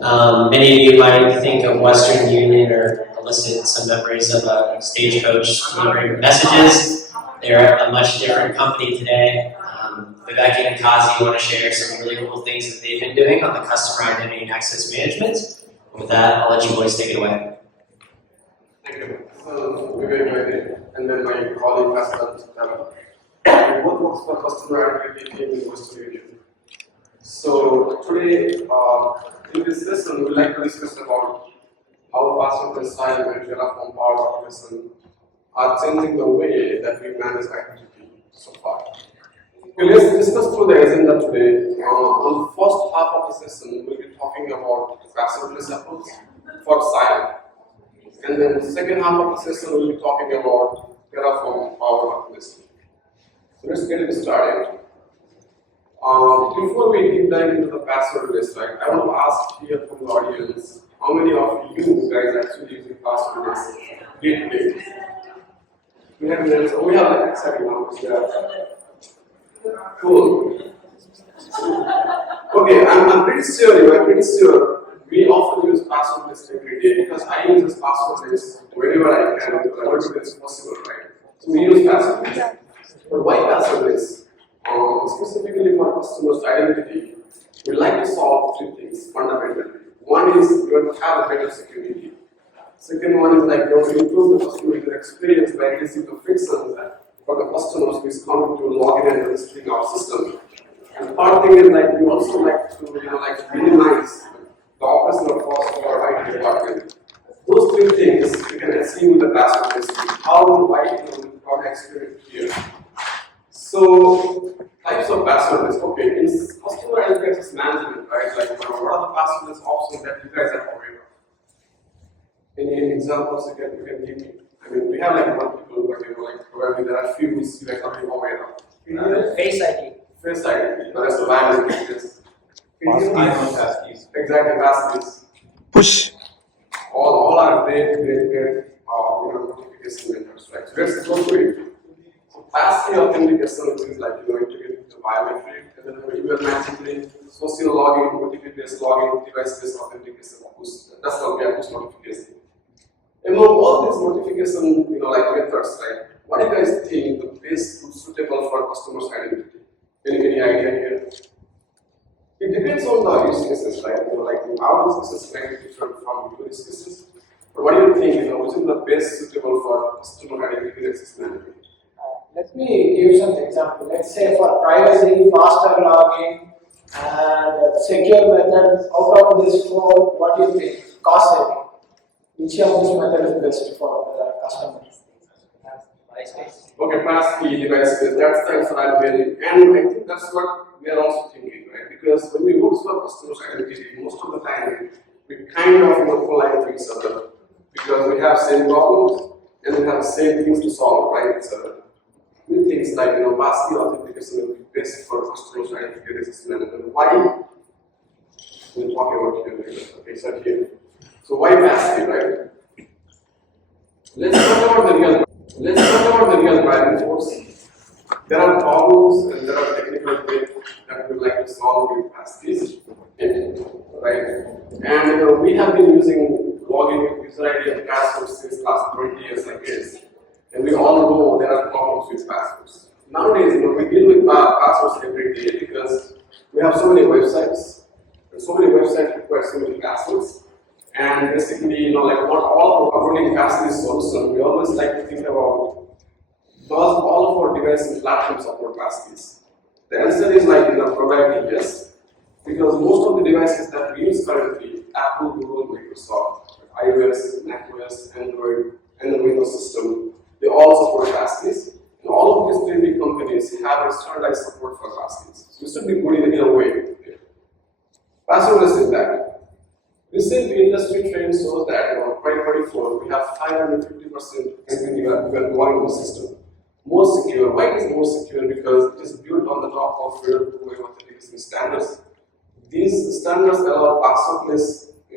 Many of you might think of Western Union or elicit some memories of a stagecoach delivering messages. They're a much different company today. Vivek and Kazi want to share some really cool things that they've been doing on the customer identity and access management. With that, I'll let you boys take it away. Thank you. So, Vivek and then my colleague Pascal. We both work for customer identity team in Western Union. So today, in this session, we'd like to discuss about how passwordless sign and Terraform powered automation are changing the way that we manage identity so far. Okay, let's discuss through the agenda today. On the first half of the session, we'll be talking about passwordless approach for sign. And then the second half of the session, we'll be talking about Terraform powered automation. So let's get it started. Before we deep dive into the passwordless, right, I want to ask here from the audience, how many of you guys actually using passwordless day to day? We have like exciting numbers there. Cool. Okay, I'm pretty sure we often use passwordless every day because I use this passwordless whenever I can, whenever it's possible, right? So we use passwordless. But why passwordless? Specifically for customers' identity, we like to solve three things fundamentally. One is you want to have a better security. Second one is like you want to improve the customer user experience by reducing the friction for the customers who is coming to log in and registering our system. And the third thing is like we also like to minimize the operational cost of our IT department. Those three things we can achieve with the passwordless. How and why we got experience here. So, types of passwordless. Okay, in customer identity access management, right? Like, what are the passwordless options that you guys are aware of? Any examples you can give me? I mean, we have like multiple, but probably there are few you guys are already aware of. Face ID. Face ID. But that's the language. Passkeys. Exactly, Passkeys. Push. All are great notification methods, right? So let's go through it. Passkey authentication is like integrate the biometric, and then email matching, social login, OTP-based login, device-based authentication. That's how we have push notification. Among all these notification, methods, right? What do you guys think the best suitable for customers' identity? Any idea here? It depends on the use cases, right? Our use cases might be different from your use cases. But what do you think? Which is the best suitable for customer identity access management? Let me give some example. Let's say for privacy, faster login, and secure method. Out of this four, what do you think? Cost saving. Which of this method is best for the customer? Okay, passkey, device-based. That's the answer I'm getting, and I think that's what we are also thinking, right? Because when we work for customers' identity, most of the time we kind of collide with each other because we have same problems and we have same things to solve, right? So, things like passkey authentication will be best for customers' identity access management. Why? We're talking about here. Okay, so here. So why passkey, right? Let's talk about the real driving force. There are problems and there are technical things that we would like to solve with passkeys, right? And we have been using login with user ID and password since last 20 years, I guess. And we all know there are problems with passwords. Nowadays, we deal with passwords every day because we have so many websites. And so many websites require so many passwords. And basically, not all of our running passkeys solution, we always like to think about, does all of our devices and platforms support passkeys? The answer is probably yes. Because most of the devices that we use currently, Apple, Google, Microsoft, iOS, macOS, Android, and the Windows system, they all support passkeys, and all of these three big companies have a standardized support for passkeys. So we should be good in a way. Passwordless impact. Recent industry trend shows that in 2024 we have 550% security going in the system. More secure. Why it is more secure? Because it is built on the top of real two-way authentication standards. These standards allow passwordless, a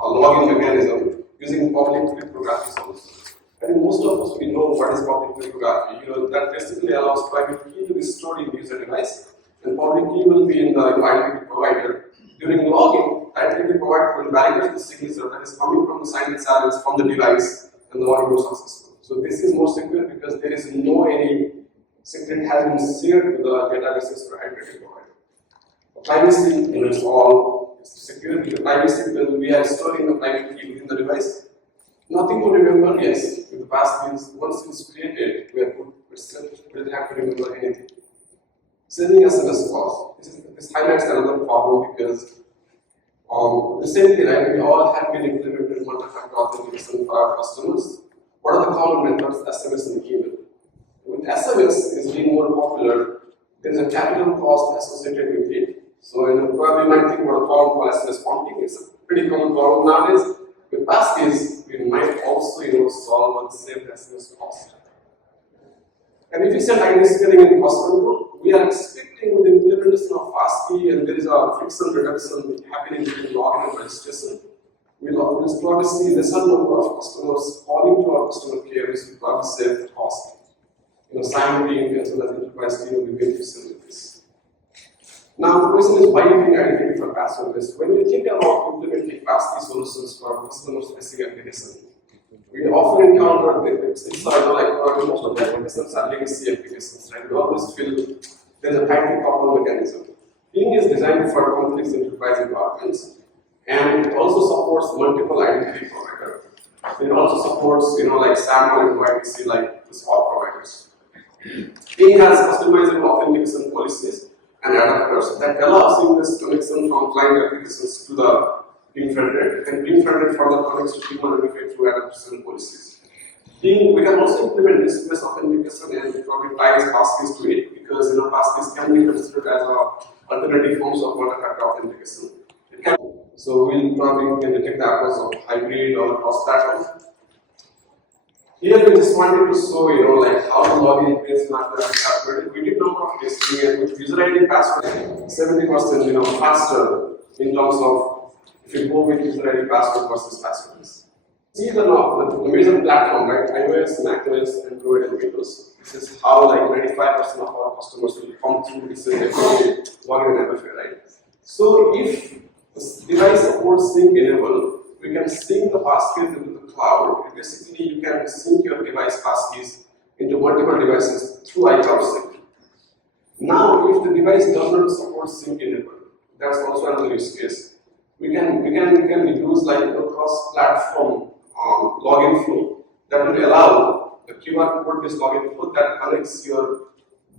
login mechanism using public cryptography solutions. And most of us, we know what is public cryptography. That basically allows private key to be stored in the user device, and public key will be in the identity provider. During login, identity provider sign the challenge from the device and the login was successful. So this is more secure because there is no any secret has been shared to the databases for identity provider. Privacy limits all secure because privacy because we are storing the private key within the device. Nothing to remember, yes. With the passkeys, once it's created, we are good. We don't have to remember anything. Sending SMS calls. This highlights another problem because recently, right, we all have been implemented multi-factor authentication for our customers. What are the common methods? SMS and email. With SMS is being more popular, there is a capital cost associated with it. So probably you might think about a problem called SMS pumping. It's a pretty common problem nowadays. With Passkeys, we might also solve or save SMS cost. And if we set identity scaling and cost control, we are expecting with the implementation of Passkey and there is a friction reduction happening between login and registration. We'll probably see lesser number of customers calling to our customer care, which will probably save the cost. Sign being as well as enterprise team will be very efficient with this. Now the question is why using identity for passwordless? When we think about implementing Passkey solutions for customer-facing applications, we often encounter it's like most of the applications are legacy applications, right? We always feel there's a tightly coupled mechanism. Ping is designed for complex enterprise environments and it also supports multiple identity providers. It also supports like SAML and YDC like the small providers. Ping has customizable authentication policies and adapters that allow seamless connection from client applications to the Ping Federate, and Ping Federate further connects to Ping-1 through adapters and policies. Ping, we can also implement disk-based authentication and probably ties Passkeys to it because Passkeys can be considered as alternative forms of multi-factor authentication. So we'll probably can detect the approach of hybrid or cross-platform. Here we just wanted to show like how the login is not the password. We did number of testing and with user ID password 70% faster in terms of if you go with user ID password versus passwordless. See the major platform, right? iOS, macOS, Android, and Windows. This is how like 95% of our customers will come through this login and MFA, right? So if the device supports sync enable, we can sync the passkeys into the cloud. Basically, you can sync your device passkeys into multiple devices through iCloud sync. Now, if the device does not support sync enable, that's also another use case. We can use like cross-platform login flow that will allow the QR code-based login flow that connects your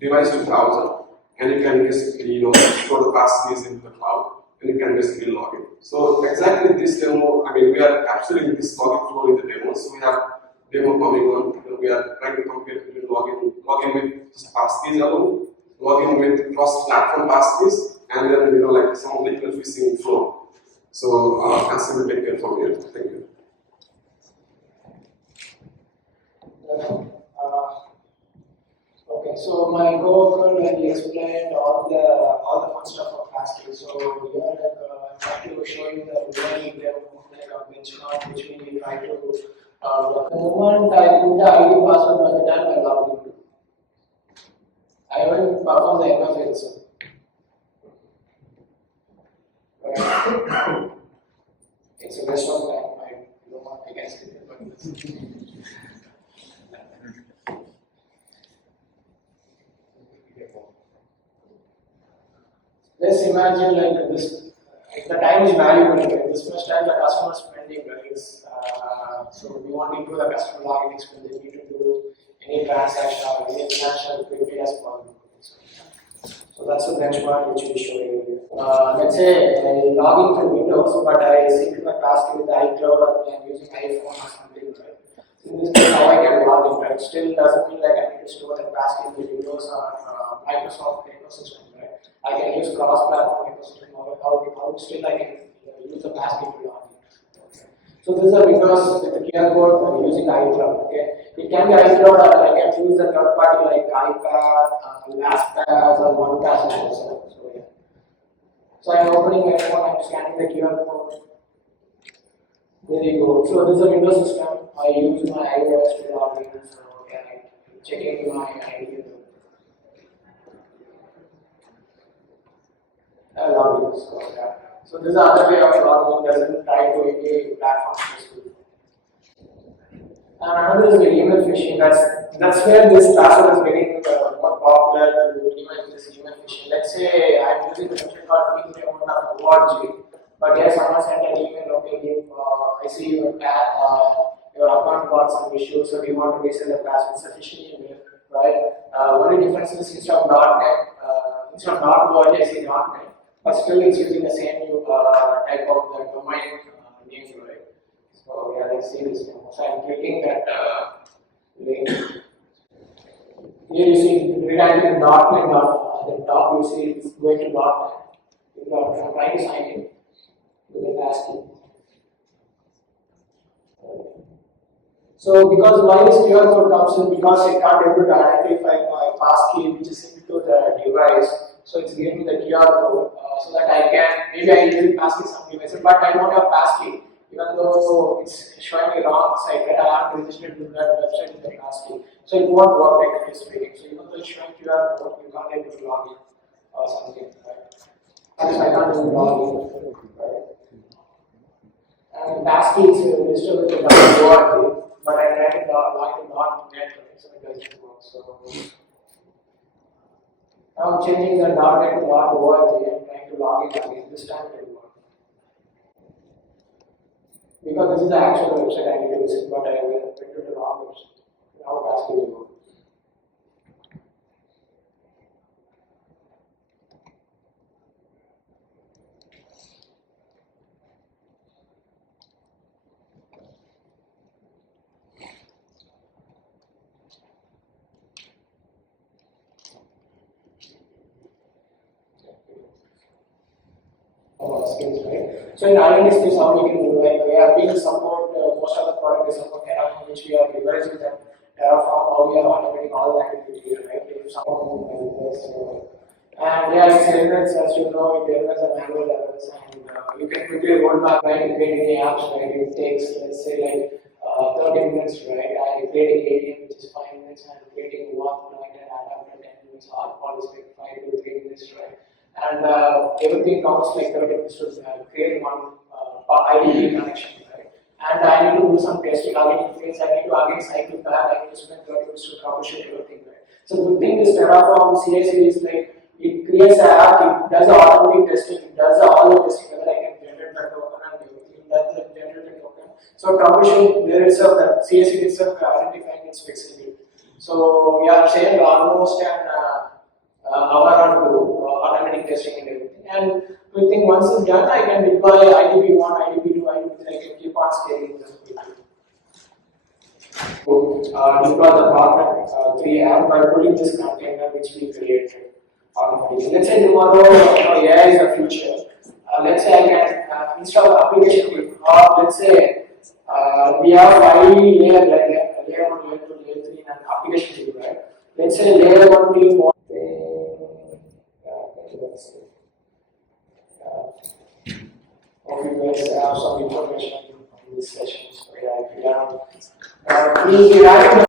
device to browser, and you can basically store the passkeys into the cloud. And you can basically log in. So exactly this demo, we are capturing this login flow in the demo. So we have demo coming on. We are trying to compare between login with just passkeys alone, login with cross-platform passkeys, and then like some liquid phishing flow. So Nancy will take care from here. Thank you. Okay, so my coworker already explained all the fun stuff of Passkeys. So here I'm trying to show you the remaining demo, like a benchmark which we try to the moment I put the ID password by the time I log in, I will perform the MFA itself. It's a waste of time. I can skip it, but let's imagine like this, the time is valuable, right? This much time the customer is spending, right? So we want to improve the customer login experience. They need to do any transaction or any transaction quickly as possible. So that's the benchmark which we show you. Let's say I log into Windows, but I sync my task with the iCloud or I'm using iPhone or something, right? So in this case, how I can log in, right? Still doesn't mean like I need to store the task in the Windows or Microsoft ecosystem, right? I can use cross-platform ecosystem or how still I can use the Passkeys to log in. Okay. So this is a Windows with the QR code using iCloud. Okay, it can be iCloud or I can choose a third party like iPad, LastPass or OnePass also. So yeah. So I'm opening my phone, I'm scanning the QR code. There you go. So this is a Windows system. I use my iOS to log in. So okay, I'm checking my ID. Login. So this is another way of logging. Doesn't try to any platform. And another is the email phishing. That's where this password is getting more popular to minimize this email phishing. Let's say I'm using the website called phishing.org, but here someone sent an email. Okay, I see your account got some issues, so do you want to reset the password? It's a phishing email, right? Only difference is instead of instead of .org, I say .net, but still it's using the same type of the domain name, right? So yeah, let's see this now. So I'm clicking that link. Here you see redirecting .net at the top. You see it's going to .net. I'm trying to sign in with the passkey. So because why this QR code comes in, because I can't able to identify my passkey which is into the device, so it's giving me the QR code so that I can maybe I use passkey some devices, but I don't have passkey. Even though it's showing a wrong site, right? I have registered with that website with the passkey, so it won't work like this way. So even though it's showing QR code, you can't able to log in or something, right? I can't even log in, right? And passkey is registered with the .org. But I tried to log in .net, so it doesn't work. So now I'm changing the .net to .org and trying to log in again. This time it will work. Because this is the actual website I need to visit, but I went to the wrong website. Now passkey will work. Skills, right? So in R&D skills, how we can do, like we have been support most of the product we support Terraform, which we are leveraging that Terraform, how we are automating all the activity, right? If someone and yeah, it's elements, as you know, it delivers a manual levels, and you can quickly roll back, right? You create any apps, right? It takes, let's say, like 30 minutes, right? I create a KDM, which is 5 minutes, and creating one client and adapter 10 minutes, hard policy, 5 to 3 minutes, right? And everything comes like 30 minutes to create one IDP connection, right? And I need to do some testing again. If I need to again cycle back, I need to spend 30 minutes to troubleshoot everything, right? So good thing is Terraform CI/CD is like it creates an app, it does the automatic testing, it does all the testing, whether I can generate the token and everything, does the generated token. So troubleshoot there itself, that CI/CD itself identifying its flexibility. So yeah, I'm saying almost an hour or two automatic testing and everything. And we think once it's done, I can deploy IDP1, IDP2, IDP3, I can keep on scaling this. Deploy the .NET 3 app by putting this container which we created automatically. Let's say tomorrow AI is the future. Let's say I can install the application with, or let's say we have 5 layer 1, layer 2, layer 3 and application team, right? Let's say layer 1 team hope you guys have some information on this session. So yeah, if you have, please be